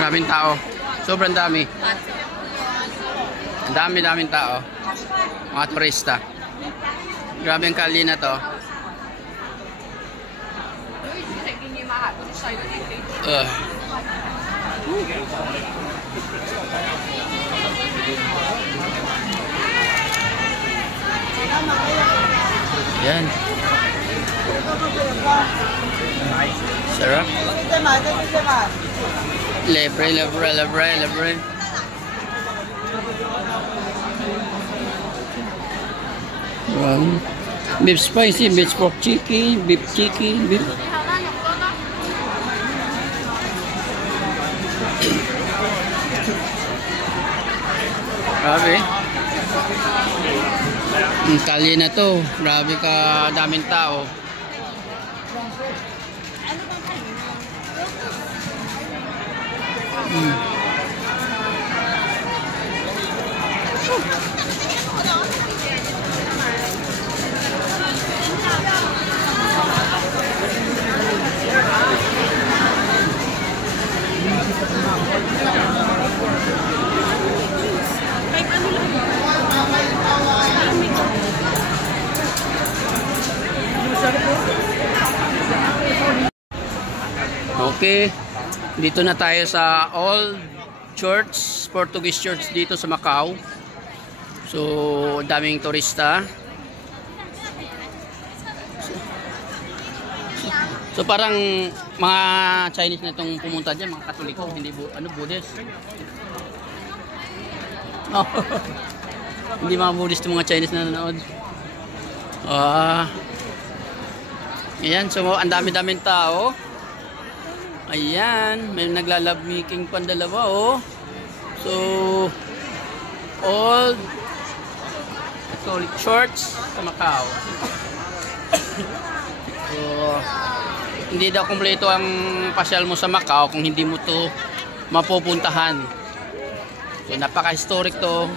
Maraming tao. Sobrang dami. Ang dami-daming tao. Mga turista. Grabe ang kali na to. Yan. Sarap. Libre. Beef spicy, beef pork chicken, beef. Grabe. Ang kalye na to. Grabe ka daming tao. Okay, dito na tayo sa Old Church, Portuguese Church dito sa Macau. So, daming turista. So, parang mga Chinese na itong pumunta dyan, mga Katoliko, hindi Buddhist. No. Hindi mga Buddhist yung mga Chinese na nanonood. Ayan, so ang dami-daming tao. Ayan, may naglalab making pa dalawa, oh. So, Old Catholic Church sa Macau. So, hindi daw kumpleto ang pasyal mo sa Macau kung hindi mo to mapupuntahan. So, napaka-historic to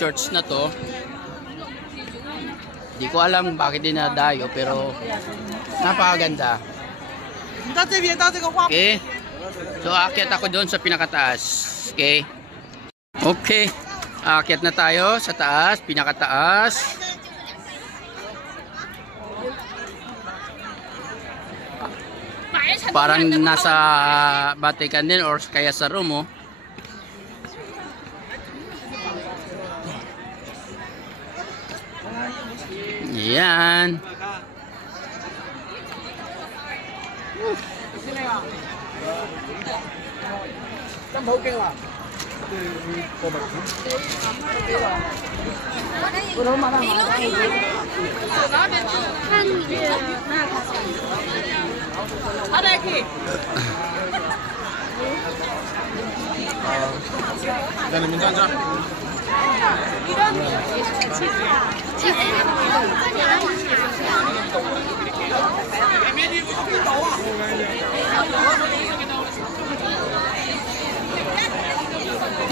church na to. Hindi ko alam bakit dinadayo, pero napakaganda. Okay. So, aakyat ako doon sa pinakataas. Okay. Okay. Aakyat na tayo sa taas, pinakataas. Parang nasa Vatican din or kaya sa Rome, oh. Yan.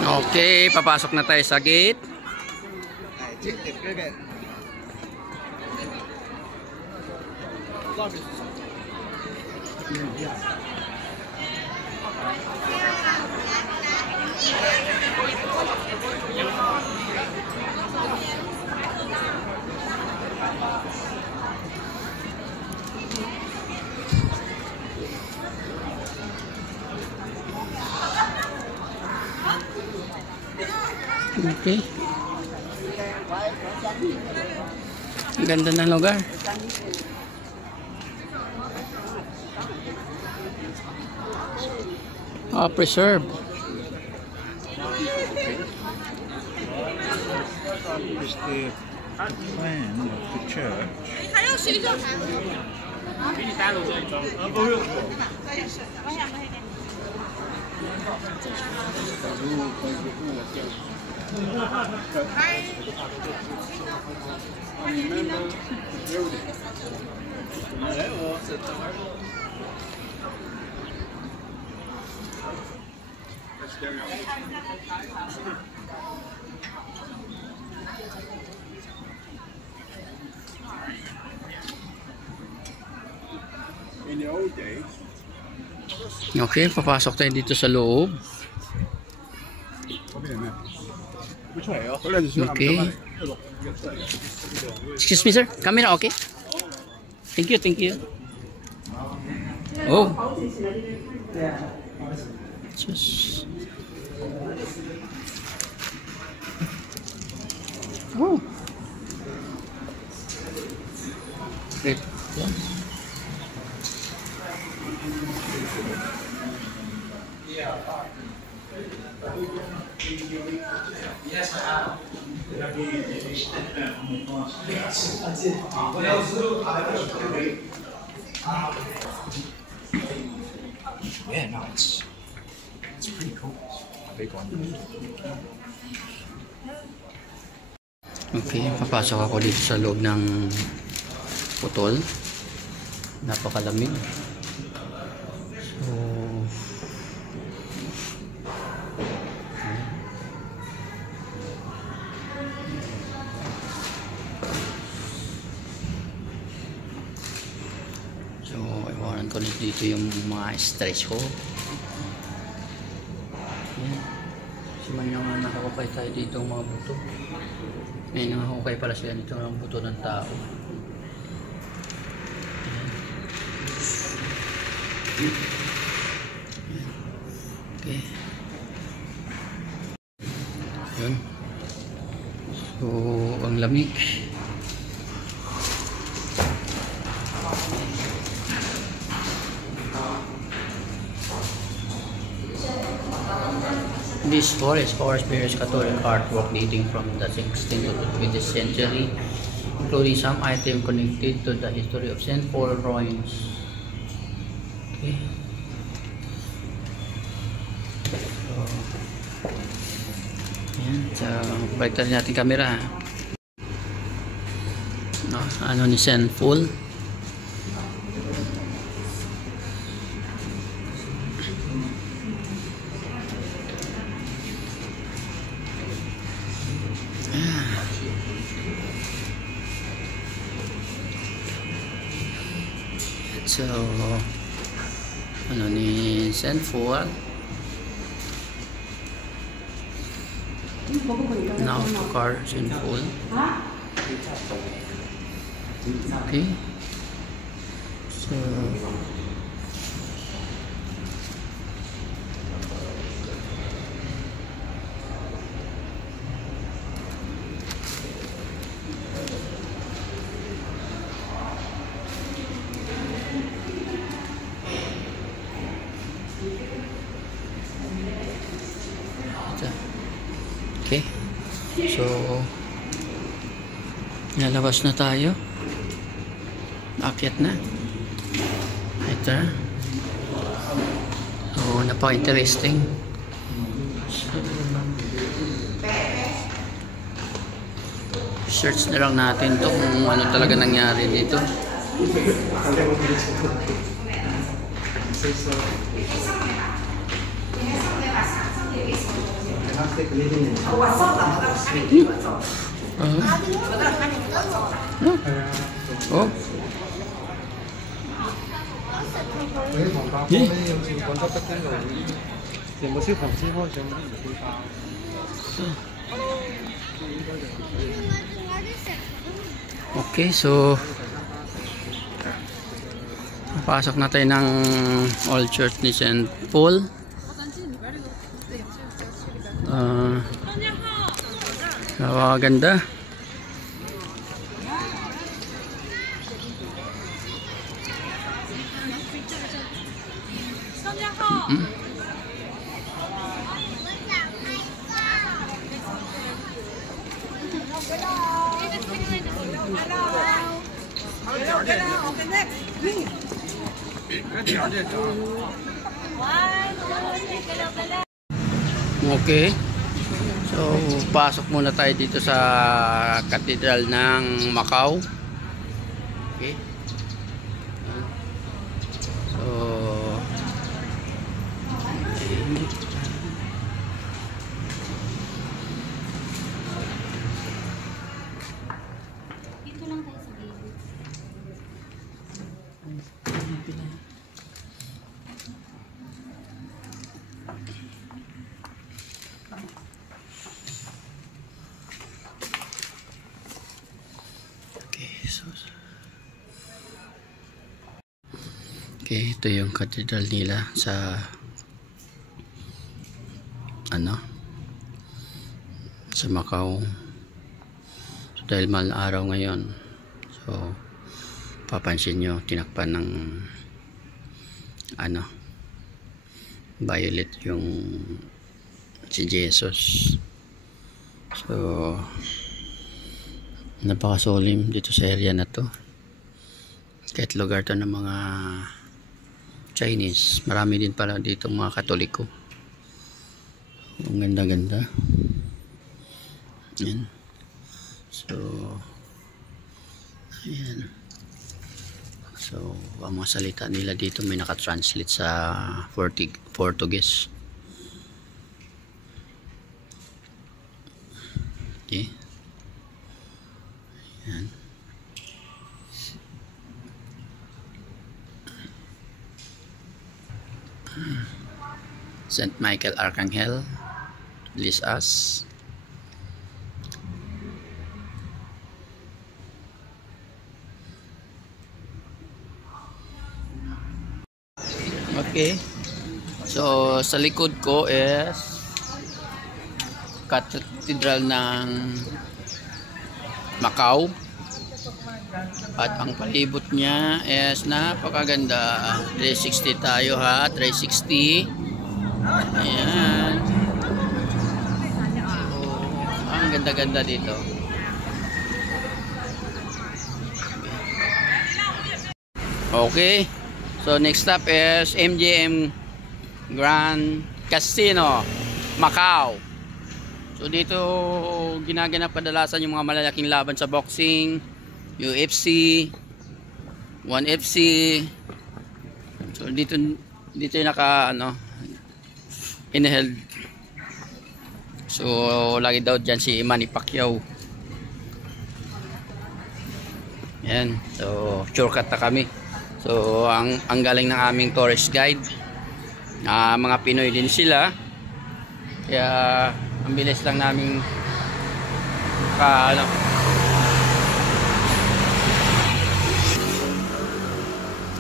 Okay, papasok na tayo sa gate. Okay. Ganda ng lugar. Preserve. Is the plan of the church. In the old days, Okay, papasok tayo dito sa loob. Okay. Excuse me, sir. Camera, okay? Thank you, thank you. Oh. Just. Oh. Great. Yeah. Yeah, no, it's pretty cool. Big one. Okay, papasok ako dito sa loob ng putol. Napakalamig. So, iwanan ko dito yung mga stress ko. Yan. Kasi may naman nakakukay tayo dito mga buto. May nakakukay pala sila dito ng buto ng tao. Okay. Yun. So, ang lamig. This forest bears Catholic artwork dating from the 16th to the 20th century, including some items connected to the history of St. Paul ruins. Okay. So, balik tayo natin camera. No, ano ni St. Paul. So, ano ni St. Paul. Now to car St. Paul. Okay. So, okay. So, nalabas na tayo. Akyat na. Ito na. So, napaka-interesting. So, search na lang natin to kung ano talaga nangyari dito. Oh. Okay, so pasok na tayo ng Old Church ni St. Paul. Napakaganda. Okay. So, pasok muna tayo dito sa Cathedral ng Macau. Okay. So, dito lang tayo sa gilid. Okay, ito yung cathedral nila sa sa Macau. So, dahil mahal na araw ngayon, so papansin nyo tinakpan ng violet yung si Jesus. So napakasolim dito sa area na to, kahit lugar to ng mga Chinese, marami din pala dito mga Katoliko. Ang ganda-ganda. Yan. So ayan. So ang mga salita nila dito may nakatranslate sa Portuguese. Okay. Ayan. Saint Michael Archangel, bless us. Okay. So sa likod ko is Cathedral ng Macau. At ang palibot niya is napakaganda. 360 tayo ha, 360. Ayan. So, ang ganda-ganda dito. Okay. So next stop is MGM Grand Casino, Macau. So dito ginaganap kadalasan yung mga malalaking laban sa boxing, UFC, 1FC. So dito yung naka inheld. So lagi daw dyan si Manny Pacquiao. Yan. So shortcut na kami. So ang galing ng aming tourist guide, mga Pinoy din sila, kaya ang bilis lang namin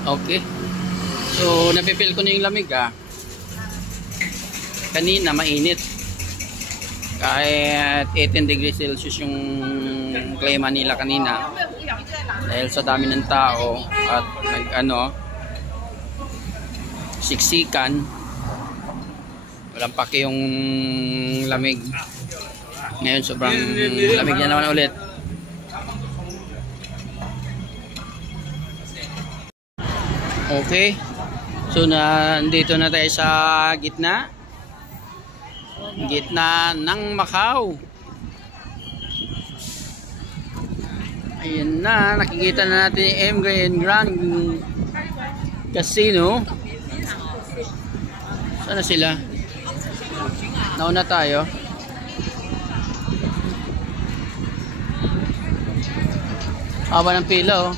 Okay. So napipil ko na yung lamig kanina mainit, kahit 18 degrees Celsius yung klima nila kanina dahil sa dami ng tao at siksikan. Walang pake yung lamig. Ngayon sobrang lamig na naman ulit. Okay. So nandito na tayo sa gitna ng Macau. Ayan na, nakikita na natin yung MGM Grand Casino. Sana sila? Nauna tayo. Haba ng pila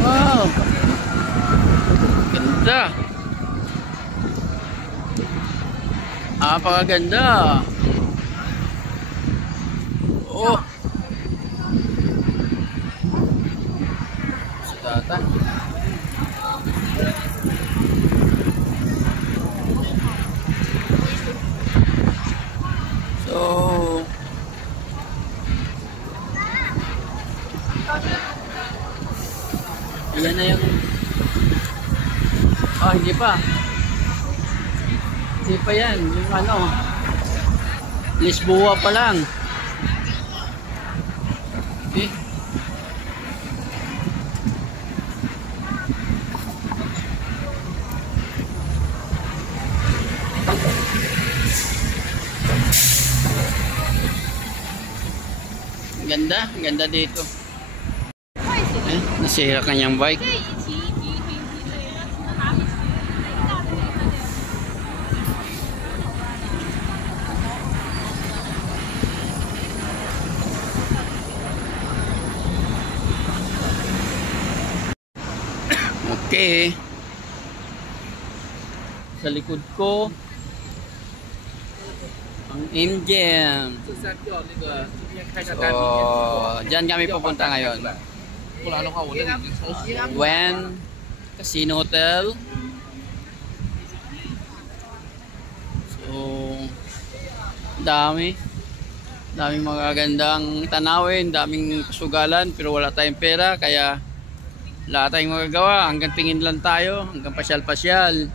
Wow! Ganda! Napakaganda! Oh! Si Tata. So yan na yung hindi pa yan yung Lisboa pa lang. Okay. Ganda dito. Nasira kanyang bike. Okay. Sa likod ko Ang MGM. So, dyan kami pupunta ngayon. When Casino Hotel. So, daming magagandang tanawin, daming kasugalan, pero wala tayong pera, kaya wala tayong magagawa. Hanggang tingin lang tayo, hanggang pasyal-pasyal.